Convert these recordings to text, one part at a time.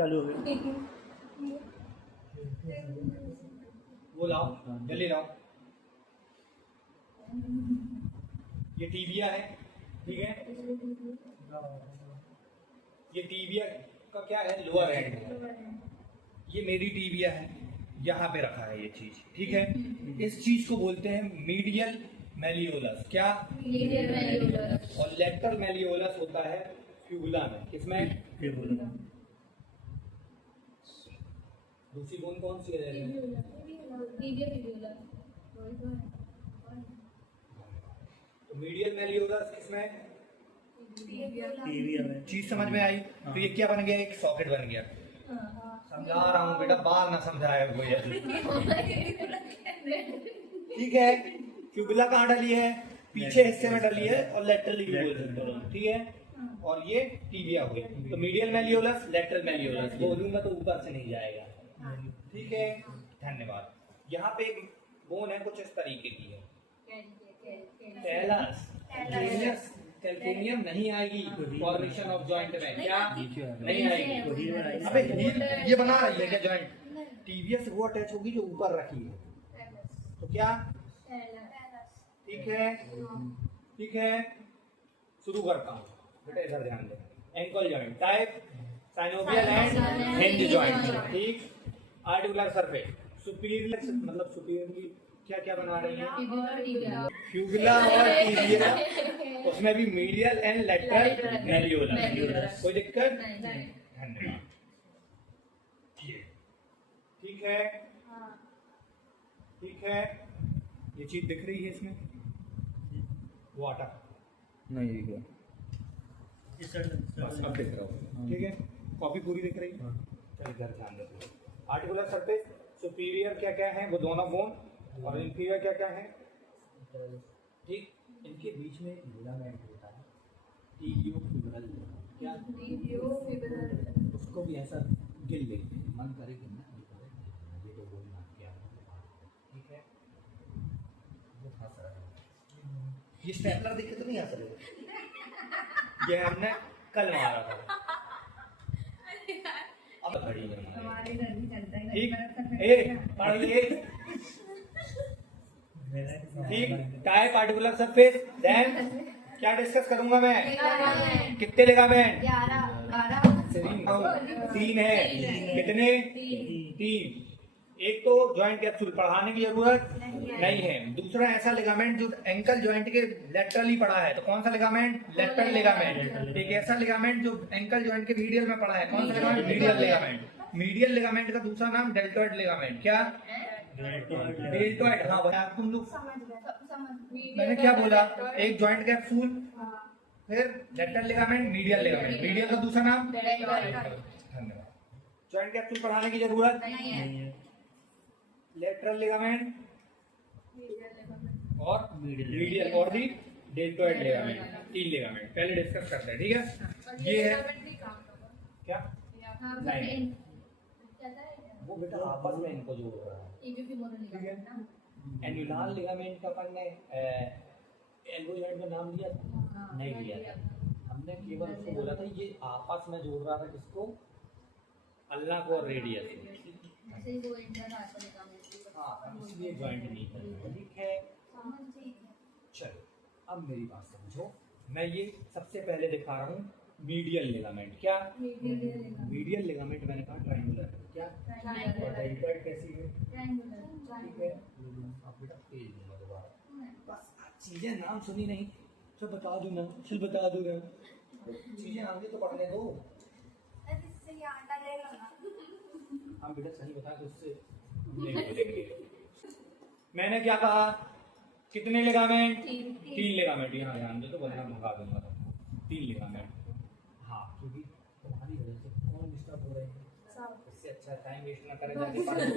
चालू हो गया। वो लाओ, जल्दी लाओ। ये टीबिया है, ठीक है। ये टीबिया का क्या है, लोअर एंड। ये मेरी टीबिया है, यहाँ पे रखा है ये चीज, ठीक है। इस चीज को बोलते हैं मीडियल मेलियोलस। क्या? मीडियल मेलियोलस। और लेटरल मेलियोलस होता है फ्यूबुला में। किसमें? फिबुला। दूसरी बोन कौन सी है? तो मीडियल मेलियोलस किसमें? टीबिया में। चीज समझ में आई? तो ये क्या बन गया? एक सॉकेट बन गया। समझा रहा हूँ बेटा, बार ना समझाया हुआ है। ठीक है। फ्यूबुला कहाँ डली है? पीछे हिस्से में डली है, और लेटरली भी बोल सकते हो, ठीक है। और ये टीबिया हुई। तो मीडियल मेलियोलस, लेटरल मेलियोलस बोलूंगा तो ऊपर से नहीं जाएगा, ठीक है। धन्यवाद। यहाँ पे एक बोन है, कुछ इस तरीके की है, कैलस। कैल्केनियम नहीं आएगी फॉर्मेशन ऑफ जॉइंट में। क्या नहीं आएगी? अबे हील ये बना रही है क्या जॉइंट? टीबिया से वो अटैच होगी जो ऊपर रखी है, तो क्या? ठीक है, ठीक है। शुरू करता हूँ बेटा, इधर ध्यान दे। Ankle joint type synovial and hinge joint, ठीक। आर्टिकुलर सरफेस सुपीरियर, मतलब सुपीरियरली क्या क्या बना रही है? फ्यूबुला और टीबिया, उसमें भी मीडियल एंड लेटरल मेलियोलस। कोई दिक्कत? धन्यवाद। ठीक है, ठीक है। ये चीज दिख रही है इसमें? वाटर नहीं दिख रहा। बस अब दिख रहा हूँ, ठीक है। कॉपी पूरी दिख रही है? चलिए इधर ध्यान दो। आर्टिकुलर सरफेस सुपीरियर क्या क्या है? वो दोनों बोन। और इंफीरियर क्या क्या है? ठीक। इनके बीच में लिगामेंट होता है, टिबियोफिब्रल। क्या? टिबियोफिब्रल। उसको भी ऐसा गिल लेते हैं, मन करे कि ना ये तो बोलना क्या, ठीक है। वो हंस रहा है, ये स्टेपलर देख के तो नहीं हंस रहे? ये हमने कल मारा था, अब खड़ी है हमारे घर भी चलता है, ठीक। ए पढ़ लिए, ठीक। Type articular surface. देन क्या डिस्कस करूंगा मैं? कितने लिगामेंट? 3 है। कितने? 3। एक तो जॉइंट कैप्सूल पढ़ाने की जरूरत नहीं है। दूसरा ऐसा लिगामेंट जो एंकल जॉइंट के लेटरली पड़ा है, तो कौन सा लिगामेंट? Lateral ligament. एक ऐसा लिगामेंट जो एंकल जॉइंट के मीडियल में पड़ा है, कौन सा ligament? Medial ligament. Medial ligament का दूसरा नाम डेल्टॉइड लिगामेंट। क्या? डेल्टॉइड। हाँ भैया, तुम लोग मैंने क्या बोला? एक जॉइंट कैप्सूल, फिर lateral ligament, medial ligament. Medial का दूसरा नाम? धन्यवाद। जॉइंट कैप्सूल पढ़ाने की जरूरत नहीं है। लेटरल लिगामेंट और मीडियल और दी डेल्टॉइड लिगामेंट, 3 लिगामेंट पहले डिस्कस करते हैं, ठीक है। ये है क्या? नहीं, वो बेटा आपस में इनको जोड़ रहा है, ठीक है। एन्युलर लिगामेंट का अपन ने एल्बो जॉइंट का नाम लिया था? नहीं लिया था। हमने केवल उसको बोला था ये आपस में जोड़ रहा था, किसको? अल्लाह को और रेडियस को। हाँ, इसलिए जॉइंट नहीं है, ठीक है। चलो अब मेरी बात समझो। मैं ये सबसे पहले दिखा रहा हूँ मीडियल लिगामेंट। क्या? मीडियल लिगामेंट मैंने कहा ट्रायंगुलर है। क्या? और डेल्टॉइड कैसी है? ठीक है। अब बेटा पेज दूंगा दोबारा, बस आप चीजें नाम सुनी नहीं, तो बता दूंगा, चल बता दूंगा। चीजें आगे तो पढ़ने दो। हम बेटा सही बता तो उससे नहीं बोलेंगे। मैंने क्या कहा? कितने लिगामेंट? 3 लिगामेंट। यहाँ ध्यान दो तो वरना भगा दूंगा। 3 लिगामेंट। हाँ, क्योंकि तुम्हारी वजह से कौन डिस्टर्ब हो रहे हैं? इससे अच्छा टाइम वेस्ट ना करें, जाके पढ़ लो।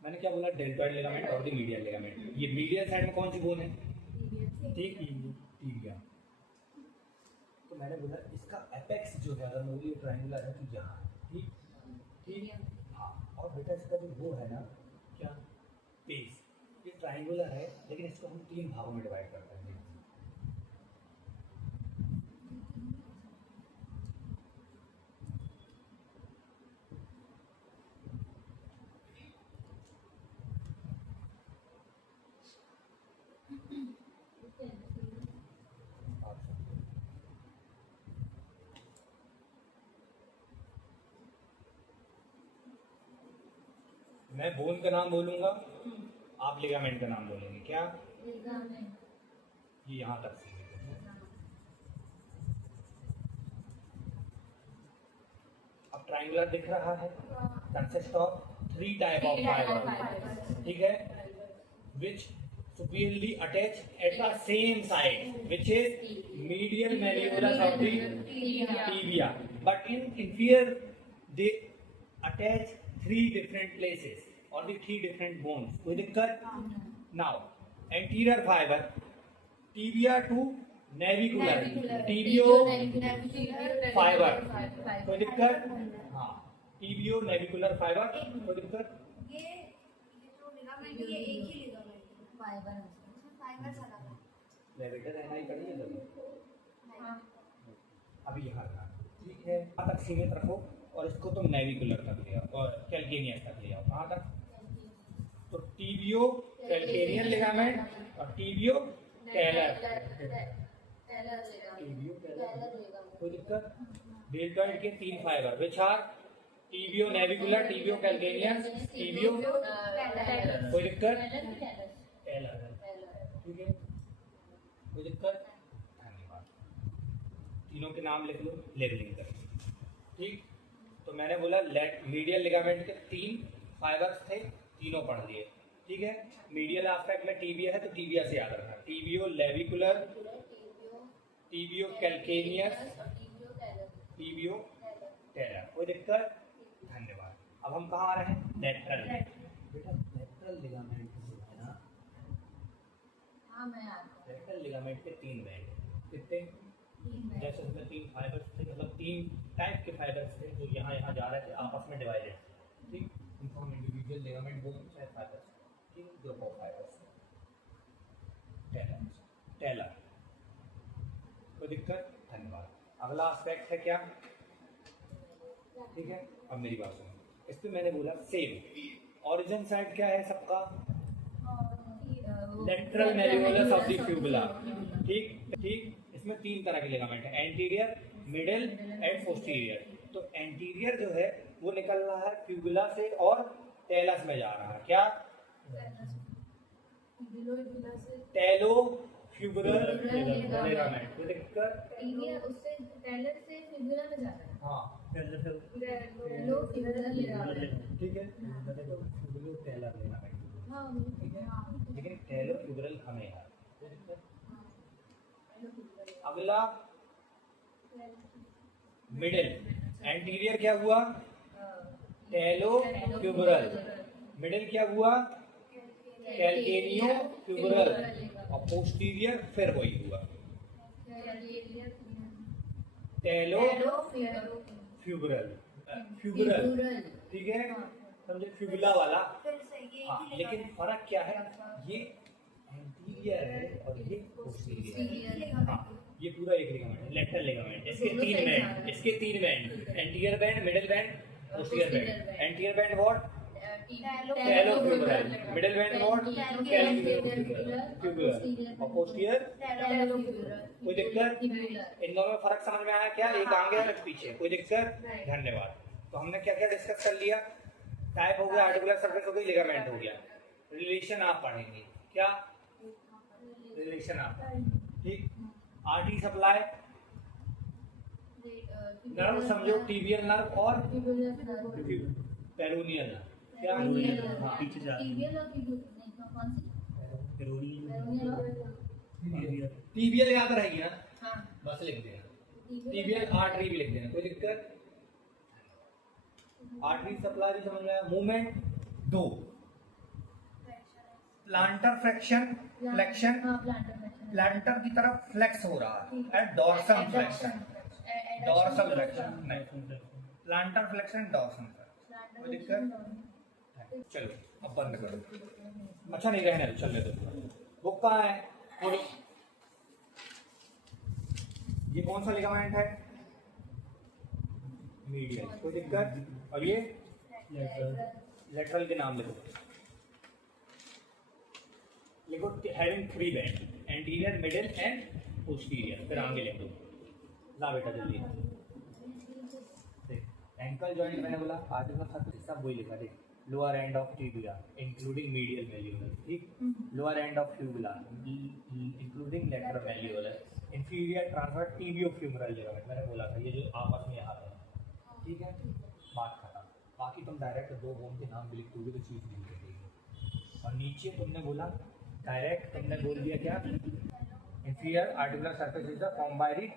मैंने क्या बोला? डेल्टॉइड लिगामेंट और दी मीडियल लिगामेंट। ये मीडियल साइड में कौन सी बोन है? ठीक, टीबिया। तो मैंने बोला इसका एपेक्स जो है अगर मूवी ट्रायंगुलर है तो यहाँ, ठीक ठीक। हाँ, और बेटा इसका जो वो है ना, क्या? बेस। ये ट्रायंगुलर है, लेकिन इसको हम 3 भागों में डिवाइड करते हैं। मैं बोन का नाम बोलूंगा, आप लिगामेंट का नाम बोलेंगे। क्या? लिगामेंट। ये यहाँ तक सीमित है। अब ट्राइंगुलर दिख रहा है, consist of 3 type of fibre, ठीक है, विच superiorly attached at the same side, which is medial malleolus of the tibia, but in inferior they attach 3 different places or the 3 different bones. कोई दिक्कत? Now anterior fiber tibia to navicular tibio fiber, कोई दिक्कत? हाँ, tibio navicular fiber, कोई दिक्कत? ये जो ligament ये एक ही लिगामेंट फाइबर इसमें फाइबर चला था। ले बेटा रहना ही पड़ेगा जब हाँ अभी यहाँ रखा, ठीक है, यहाँ तक सीमित रखो और इसको तुम नेविकुलर तक ले आओ और कैल्केनियस तक ले आओ। कहाँ तक? तो टीबियो कैल्केनियन लिगामेंट और टीबियो टेलर, टीबियो टेलर, कोई दिक्कत? डेल्टॉइड के 3 fibre which are tibio navicular, tibio calcaneus, tibio, कोई दिक्कत? टेलर, ठीक है, कोई दिक्कत? धन्यवाद। तीनों के नाम लिख लो लेबलिंग करके, ठीक। तो मैंने बोला मीडियल लिगामेंट के 3 फाइबर्स थे, तीनों पढ़ लिए, ठीक है। मीडियल एस्पेक्ट में टीबिया है तो टीबिया से याद रखना, tibio लेविकुलर, tibio calcaneus, tibio talar, कोई दिक्कत? धन्यवाद। अब हम कहाँ आ रहे हैं? लेटरल। बेटा लेटरल लिगामेंट है ना, हाँ मैं आता लेटरल लिगामेंट के 3 बैंड कितने? जैसे उसमें 3 फाइबर्स थे, मतलब 3 टाइप के फाइबर्स थे जो यहाँ यहाँ जा रहे थे, आपस में डिवाइडेड, ठीक। इनको हम इंडिविजुअल लिगामेंट बोलते हैं, फाइबर्स, ठीक, ग्रुप ऑफ फाइबर्स। टेलर, टेलर, कोई दिक्कत? धन्यवाद। अगला एस्पेक्ट है क्या? ठीक है, अब मेरी बात सुनो, इस पे मैंने बोला सेम ओरिजिन साइड क्या है सबका? लेटरल मेल्यूलस ऑफ द फ्यूबुला, ठीक ठीक। इसमें 3 तरह के लिगामेंट है, एंटीरियर, मिडिल एंड पोस्टीरियर। तो एंटीरियर जो है वो निकल रहा है फ्यूबुला से और टेलस में जा रहा है, क्या? टेलो फ्यूबुलर लिगामेंट, कोई दिक्कत? उससे टेलर से फिबुला में जाता है। हाँ लो फिबुला लिगामेंट, ठीक है, फ्यूबुलो टेलर लिगामेंट, हाँ ठीक है, लेकिन टेलो फ्यूबुलर हमें है, कोई दिक्कत? अगला मिडिल, एंटीरियर क्या हुआ? टेलो फ्यूबुलर, मिडिल क्या हुआ? कैल्केनियो फ्यूबुलर, और पोस्टीरियर फिर वही हुआ टेलो फ्यूबुलर, फ्यूबुलर, ठीक है, समझे, फ्यूबुला वाला। फिर से ये हाँ, एक ही लेकिन लिगामेंट फर्क क्या है? ये एंटीरियर है और ये पोस्टीरियर है। हाँ, ये पूरा एक लिगामेंट है, लेटरल लिगामेंट। इसके 3 बैंड, इसके 3 band, anterior band, middle band, posterior band. Anterior band what? Talo fibular, middle band what? Fibular, और पोस्टीरियर, कोई दिक्कत? इन दोनों में फर्क समझ में आया क्या? एक आगे और एक पीछे, कोई दिक्कत? धन्यवाद। तो हमने क्या क्या डिस्कस कर लिया? टाइप हो गया, आर्टिकुलर सरफेस हो गई, लिगामेंट हो गया। रिलेशन आप पढ़ेंगे, क्या रिलेशन आप, ठीक। आर्टरी सप्लाई, नर्व समझो, टीबियल नर्व और पेरोनियल नर्व, क्या? हाँ, पीछे जा रही है। टीबियल याद रहेगी ना, हाँ बस लिख देना, टीबियल आर्टरी भी लिख देना, कोई दिक्कत? आर्टरी सप्लाई भी समझ में आया। Movement 2, planter flexion, flexion, planter की तरफ फ्लेक्स हो रहा है, and dorsal flexion, dorsal flexion नहीं, प्लांटर फ्लेक्शन, डॉर्सल फ्लेक्शन, कोई दिक्कत? चलो अब बंद करो, अच्छा नहीं रहने दो, चलने दो। बुक कहाँ है? खोलो। ये कौन सा लिगामेंट है? मीडियल, कोई दिक्कत? और ये लेटरल के नाम लिखो, लिखो having 3 band, anterior, middle and posterior, फिर आगे लिख दो। ला बेटा जल्दी, एंकल जॉइंट मैंने बोला, आर्टिकुलर सब वही लिखा, देख lower end of tibia including medial malleolus, ठीक, lower end of fibula including lateral malleolus, inferior transverse tibiofibular ligament, मैंने बोला था ये जो आपस में यहाँ है, ठीक है, बात खत्म। बाकी तुम डायरेक्ट दो बोन के नाम भी लिख दोगे तो चीज़ नहीं लिखेगी। और नीचे तुमने बोला डायरेक्ट, तुमने बोल दिया क्या, inferior articular surface is the form by the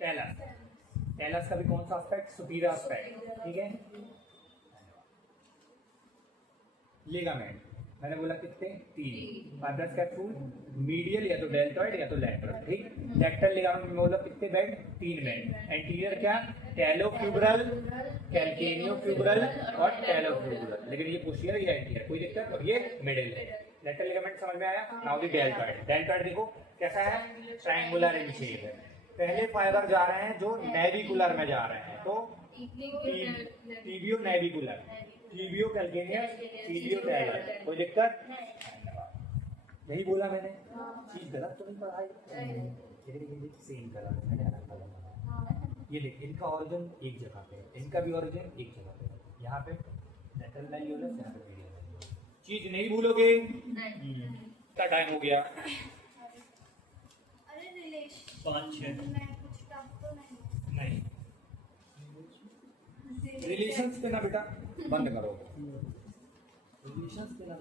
talus, talus का भी कौन सा एस्पेक्ट, सुपीरियर एस्पेक्ट, ठीक है। लिगामेंट मैंने बोला कितने, 3, फाइब्रस कैप्सूल, मीडियल या तो डेल्टॉइड या तो लैटरल, ठीक। लेटरल लिगामेंट में बोला कितने बेड, 3 बेड। एंटीरियर क्या, टेलोफ्यूब्रल, कैल्केनियोफ्यूब्रल और टेलोफ्यूब्रल, लेकिन ये पोस्टीरियर या एंटीरियर कोई दिक्कत, और ये मिडिल है। लेटरल लिगामेंट समझ में आया। नाउ द डेल्टॉइड, डेल्टॉइड देखो कैसा है, ट्रायंगुलर इन शेप है। पहले फाइबर जा रहे हैं जो नेविकुलर में जा रहे हैं, तो tibio navicular, tibio calcaneus, tibio talar, कोई दिक्कत, यही बोला मैंने, चीज गलत तो नहीं पढ़ाई, ये सेम कलर मैंने अलग कलर बनाया। ये देख, इनका ओरिजिन एक जगह पे है, इनका भी ओरिजिन एक जगह पे है, यहाँ पे लेटरल मैल्यूलस, यहाँ पे मीडियल मैल्यूलस, चीज नहीं भूलोगे। कितना टाइम हो गया, अरे रिलेशन 5-6 में कुछ टफ तो नहीं, रिलेशंस पे ना बेटा बंद करो, रिलेशंस पे ना